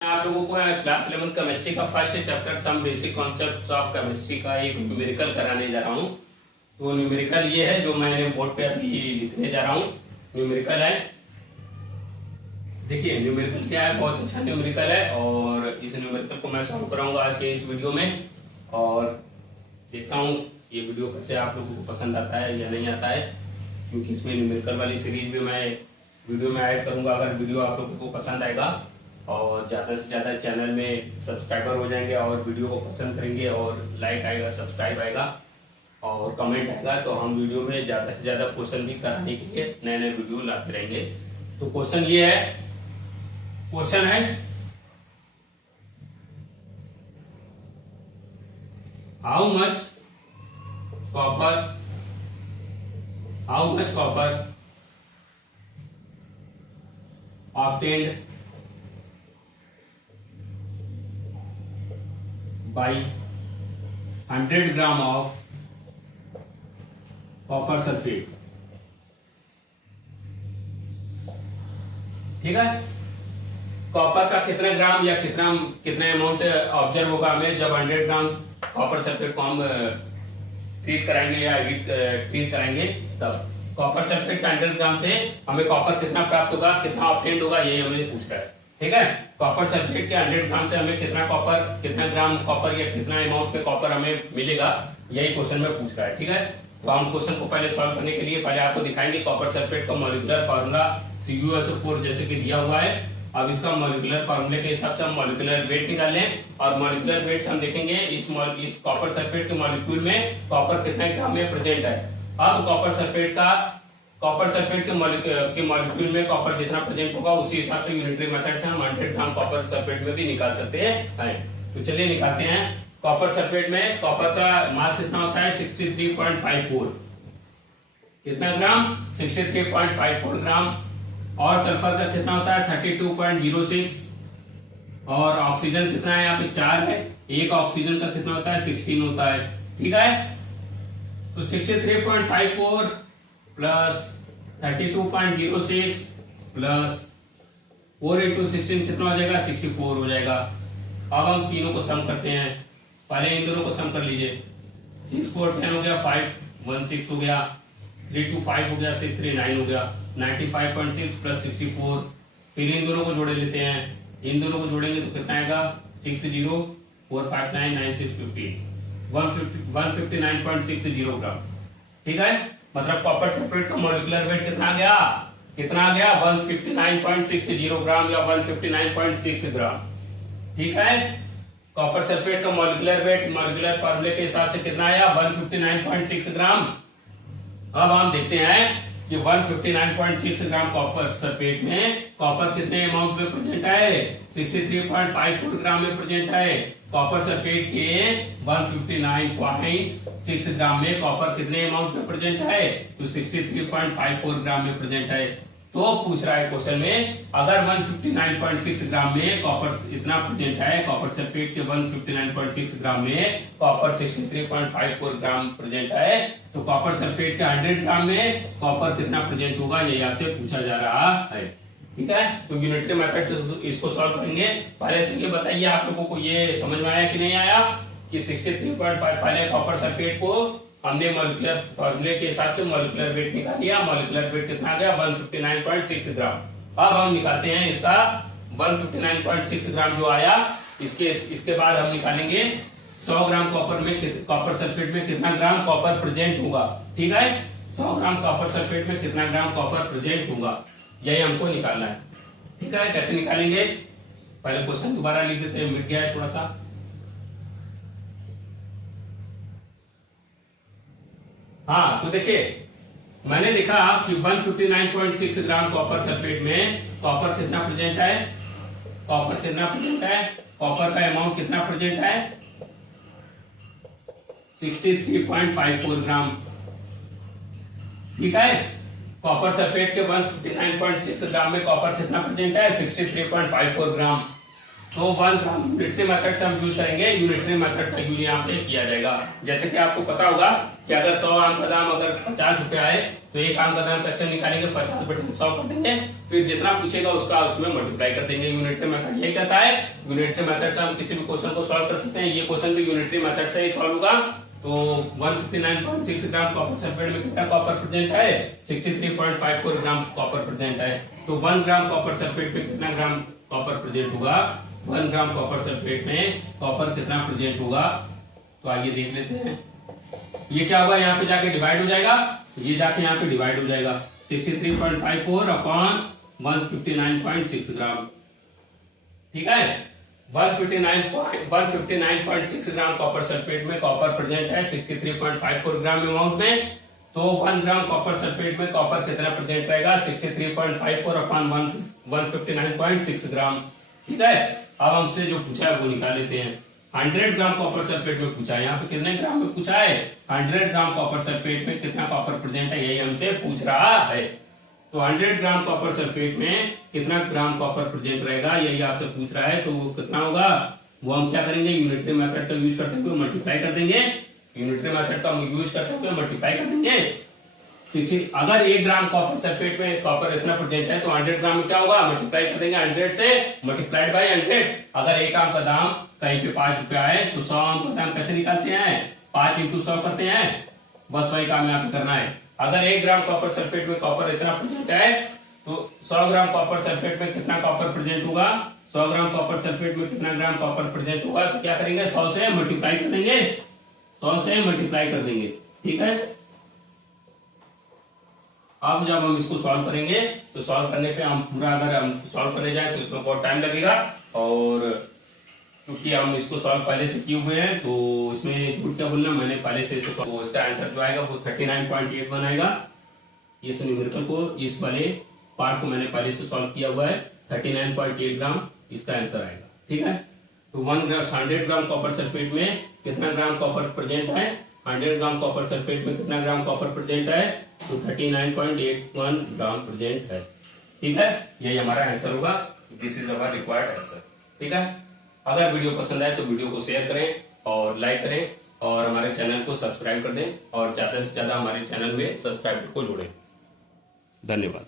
आप लोगों को क्लास 11 केमिस्ट्री का first chapter some basic concepts of chemistry का एक न्यूमेरिकल कराने जा रहा हूँ। तो न्यूमेरिकल ये है जो मैंने बोर्ड पे अभी लिखने जा रहा हूँ। न्यूमेरिकल है, देखिए न्यूमेरिकल क्या है, बहुत अच्छा न्यूमेरिकल है और इस न्यूमेरिकल को मैं सॉल्व कराऊंगा आज के इस वीडियो में। और देखता हूँ ये वीडियो कैसे आप लोगों को पसंद आता है या नहीं आता है, क्योंकि इसमें न्यूमेरिकल वाली सीरीज भी मैं वीडियो में ऐड करूंगा। अगर वीडियो आप लोगों को पसंद आएगा और ज़्यादा से ज़्यादा चैनल में सब्सक्राइबर हो जाएंगे और वीडियो को पसंद करेंगे और लाइक आएगा, सब्सक्राइब आएगा और कमेंट आएगा, तो हम वीडियो में ज़्यादा से ज़्यादा क्वेश्चन भी कराने के लिए नए नए वीडियो लाते रहेंगे। तो क्वेश्चन ये है, क्वेश्चन है how much copper obtained by 100 gram of copper sulphate. ठीक है, कॉपर का कितना ग्राम या कितना अमाउंट ऑब्जर्व होगा हमें जब 100 ग्राम कॉपर सल्फेट को हम ट्रीट कराएंगे या ट्रीट कराएंगे। तब कॉपर सल्फेट का 100 ग्राम से हमें कॉपर कितना प्राप्त होगा, कितना ऑब्टेन्ड होगा, ये हमें पूछ रहा है। ठीक है, कॉपर सल्फेट के 100 ग्राम से हमें कितना ग्राम कॉपर या कितना अमाउंट में कॉपर हमें मिलेगा, यही क्वेश्चन में पूछ रहा है। ठीक है, तो हम क्वेश्चन को पहले सॉल्व करने के लिए पहले आपको दिखाएंगे कॉपर सल्फेट का मॉलिक्यूलर फार्मूला CuSO4 जैसे कि दिया हुआ है। अब इसका मॉलिक्यूलर फार्मूले के हिसाब से हम मॉलिक्यूलर वेट निकाल लें और मॉलिक्यूलर वेट से हम देखेंगे इस कॉपर सल्फेट के मॉलिक्यूल में कॉपर कितना ग्राम में प्रेजेंट है। अब कॉपर सल्फेट के मॉलिक्यूल में कॉपर जितना प्रेजेंट होगा उसी हिसाब से यूनिटरी मेथड से हम 100 ग्राम कॉपर सल्फेट में भी निकाल सकते हैं। तो चलिए निकालते हैं। कॉपर सल्फेट में कॉपर का मास कितना होता है 63.54, कितना ग्राम 63.54 ग्राम। और सल्फर का कितना होता है 32.06 और ऑक्सीजन कितना है, यहाँ पे 4 है, एक ऑक्सीजन का कितना होता है 16 होता है। ठीक है, तो 63.54 प्लस 32.06 प्लस 4 into 16 कितना हो जाएगा 64 हो जाएगा। अब हम तीनों को सम करते हैं, पहले इन दोनों को सम कर लीजिए। 6 4 10 हो गया, 5 1 6 हो गया, 3 2 5 हो गया, 6 3 9 हो गया, 95.6 प्लस 64। फिर इन दोनों को जोड़े लेते हैं, इन दोनों को जोड़ेंगे तो कितना आएगा 60 4 5 9 9 6 15 159.60 ग्राम। ठीक है, मतलब कॉपर सल्फेट का मॉलिक्यूलर वेट कितना आ गया 159.60 ग्राम या 159.6 ग्राम। ठीक है, कॉपर सल्फेट का मॉलिक्यूलर फार्मूले के हिसाब से कितना आया 159.6 ग्राम। अब हम देखते हैं कि 159.6 ग्राम कॉपर सल्फेट में कॉपर कितने अमाउंट में प्रेजेंट है 63.54 ग्राम में प्रेजेंट है। कॉपर सल्फेट के 159.6 ग्राम में कॉपर कितने अमाउंट में प्रेजेंट है, तो 63.54 ग्राम में प्रेजेंट है। तो पूछ रहा है क्वेश्चन में अगर 159.6 ग्राम में कॉपर इतना प्रेजेंट है, कॉपर सल्फेट के 159.6 ग्राम में कॉपर 63.54 ग्राम प्रेजेंट है, तो कॉपर सल्फेट के 100 ग्राम में कॉपर कितना प्रेजेंट होगा ये आपसे पूछा जा रहा है। ठीक है, तो यूनिटरी मेथड से इसको सॉल्व करेंगे। पहले तो ये बताइए आप लोगों को ये समझ में आया कि नहीं आया कि 63.5 पहले कॉपर सल्फेट को हमने मॉलिक्यूलर फार्मूले के हिसाब से मॉलिक्यूलर वेट निकाल लिया। मॉलिक्यूलर वेट कितना आ गया 159.6 ग्राम। अब हम निकालते हैं इसका 159.6 ग्राम जो आया, इसके बाद हम निकालेंगे 100 ग्राम कॉपर सल्फेट में कितना ग्राम कॉपर प्रेजेंट होगा। ठीक है, 100 ग्राम कॉपर सल्फेट में कितना ग्राम कॉपर प्रेजेंट होगा, यही हमको निकालना है। ठीक है, कैसे निकालेंगे, पहले क्वेश्चन दोबारा लिख देते हैं, मिट गया है थोड़ा सा। हाँ, तो देखिए मैंने देखा कि 159.6 ग्राम कॉपर सल्फेट में कॉपर कितना प्रेजेंट है, कॉपर का अमाउंट कितना प्रेजेंट है 63.54 ग्राम। ठीक है, कॉपर सल्फेट के 159.6 ग्राम में कॉपर कितना प्रेजेंट है 63.54 ग्राम। तो 1 ग्राम यूनिटरी मेथड से हम यूज करेंगे, यूनिटरी मेथड का यूज यहाँ पे किया जाएगा। जैसे कि आपको पता होगा कि अगर 100 आम का दाम अगर 50 रुपया है तो एक आम का दाम कैसे निकालेंगे, 50 बटे 100 कर देंगे, फिर जितना पूछेगा उसका उसमें मल्टीप्लाई कर देंगे। यूनिटरी मेथड यही कहता है। यूनिटरी मेथड से हम किसी भी क्वेश्चन को सॉल्व कर सकते हैं। ये क्वेश्चन भी यूनिटरी मेथड से ही सॉल्व होगा। तो 159.6 ग्राम कॉपर सल्फेट में कितना कॉपर प्रेजेंट है, 63.54 ग्राम कॉपर प्रेजेंट है। तो 1 ग्राम कॉपर सल्फेट में कितना ग्राम कॉपर प्रेजेंट होगा, 1 ग्राम कॉपर सल्फेट में कॉपर कितना प्रेजेंट होगा, तो आइए देख लेते हैं। ये क्या होगा, यहाँ पे जाके डिवाइड हो जाएगा, ये जाके यहाँ पे डिवाइड हो जाएगा। 63.54 अपॉन 159.6 ग्राम, ठीक है। 159.6 ग्राम कॉपर सल्फेट में कॉपर प्रेजेंट है 63.54 ग्राम अमाउंट में। तो 1 ग्राम कॉपर सल्फेट में कॉपर कितना प्रेजेंट रहेगा, 63.54 अपॉन 159.6 ग्राम, ठीक है। अब हमसे जो पूछा है वो निकाल लेते हैं। 100 ग्राम कॉपर सल्फेट में पूछा है, यहाँ पे कितने ग्राम में पूछा है, 100 ग्राम कॉपर सल्फेट में कितना कॉपर प्रेजेंट है, यही हमसे पूछ रहा है। तो 100 ग्राम कॉपर सल्फेट में कितना ग्राम कॉपर प्रेजेंट रहेगा, यही आपसे पूछ रहा है। तो वो कितना होगा, वो हम क्या करेंगे, यूनिटरी मेथड का यूज करते हुए मल्टीप्लाई कर देंगे। यूनिटरी मेथड का यूज करते हुए मल्टीप्लाई कर देंगे। अगर 1 ग्राम कॉपर सल्फेट में कॉपर इतना प्रेजेंट है तो 100 ग्राम में क्या होगा, मल्टीप्लाई कर देंगे 100 से, मल्टीप्लाइड बाई 100। अगर एक आम का दाम कहीं पे 5 रुपया है तो 100 आम का दाम कैसे निकालते हैं, 5 इंटू 100 करते हैं, बस वही काम यहाँ पे करना है। अगर 1 ग्राम कॉपर सल्फेट में कॉपर इतना प्रेजेंट है तो 100 ग्राम कॉपर सल्फेट में कितना कॉपर प्रेजेंट होगा, 100 ग्राम कॉपर सल्फेट में कितना ग्राम कॉपर प्रेजेंट होगा, तो क्या करेंगे, 100 से मल्टीप्लाई कर देंगे, 100 से मल्टीप्लाई कर देंगे, ठीक है। अब जब हम इसको सॉल्व करेंगे तो सॉल्व करने पे हम पूरा, अगर हम सॉल्व करने जाए तो इसमें बहुत टाइम लगेगा, और क्योंकि हम इसको सॉल्व पहले से किए हुए हैं तो इसमें झूठ क्या बोलना, मैंने पहले से इसको, तो इसका आंसर जो आएगा वो 39.81 आएगा। इस न्यूमेरिकल को, इस वाले पार्ट को मैंने पहले से सॉल्व किया हुआ है, 39.8 ग्राम इसका आंसर आएगा, ठीक है। तो 100 ग्राम कॉपर सल्फेट में कितना ग्राम कॉपर प्रेजेंट है, 100 ग्राम कॉपर सल्फेट में कितना ग्राम कॉपर प्रेजेंट है, तो 39.81 ग्राम प्रेजेंट है, ठीक है। यही हमारा आंसर होगा। This is our required answer, ठीक है। अगर वीडियो पसंद आए तो वीडियो को शेयर करें और लाइक करें, और हमारे चैनल को सब्सक्राइब कर दें, और ज्यादा से ज्यादा हमारे चैनल में सब्सक्राइबर को जोड़ें। धन्यवाद।